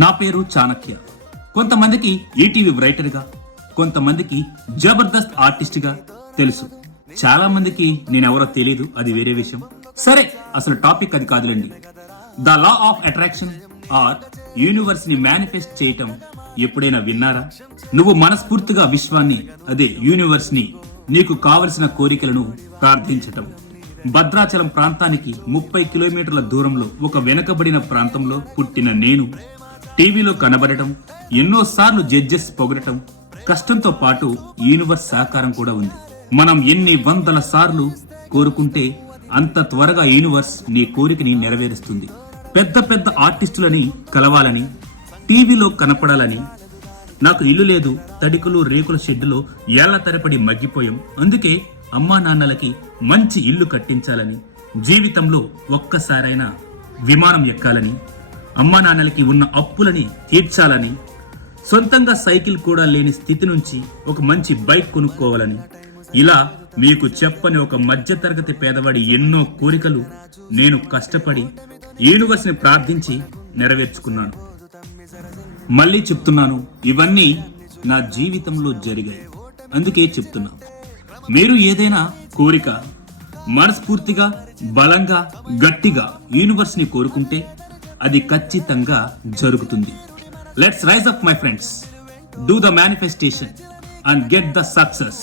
నా పేరు చాణక్య. కొంతమందికి ఈటీవీ రైటర్ గా, కొంతమందికి జబర్దస్త్ ఆర్టిస్ట్ గా తెలుసు. చాలా మందికి నేనెవరో తెలీదు, అది వేరే విషయం. సరే, అసలు టాపిక్ అది కాదులేండి. The law of attraction or universe ని మేనిఫెస్ట్ చేయటం ఎప్పుడైనా విన్నారా? నువ్వు మనస్ఫూర్తిగా విశ్వాన్ని, అదే యూనివర్స్ ని, నీకు కావలసిన కోరికలను ప్రార్థించటం. భద్రాచలం ప్రాంతానికి 30 కిలోమీటర్ల దూరంలో ఒక వెనకబడిన ప్రాంతంలో పుట్టిన నేను టీవీలో కనబడటం, ఎన్నోసార్లు జడ్జెస్ పొగడటం, కష్టంతో పాటు యూనివర్స్ సహకారం కూడా ఉంది. మనం ఎన్ని వందల సార్లు కోరుకుంటే అంత త్వరగా యూనివర్స్ నీ కోరికని నెరవేరుస్తుంది. పెద్ద పెద్ద ఆర్టిస్టులని కలవాలని, టీవీలో కనపడాలని. నాకు ఇల్లు లేదు, తడికలు రేకుల షెడ్డులో ఏళ్ల తరబడి మగ్గిపోయాం, అందుకే అమ్మా నాన్నలకి మంచి ఇల్లు కట్టించాలని, జీవితంలో ఒక్కసారైనా విమానం ఎక్కాలని, అమ్మా నాన్నలకి ఉన్న అప్పులని తీర్చాలని, సొంతంగా సైకిల్ కూడా లేని స్థితి నుంచి ఒక మంచి బైక్ కొనుక్కోవాలని, ఇలా మీకు చెప్పని ఒక మధ్యతరగతి పేదవాడి ఎన్నో కోరికలు నేను కష్టపడి యూనివర్స్ ని ప్రార్థించి నెరవేర్చుకున్నాను. మళ్ళీ చెప్తున్నాను, ఇవన్నీ నా జీవితంలో జరిగాయి, అందుకే చెప్తున్నా. మీరు ఏదైనా కోరిక మనస్ఫూర్తిగా, బలంగా, గట్టిగా యూనివర్స్ ని కోరుకుంటే అది ఖచ్చితంగా జరుగుతుంది. Let's rise up my friends, do the manifestation and get the success.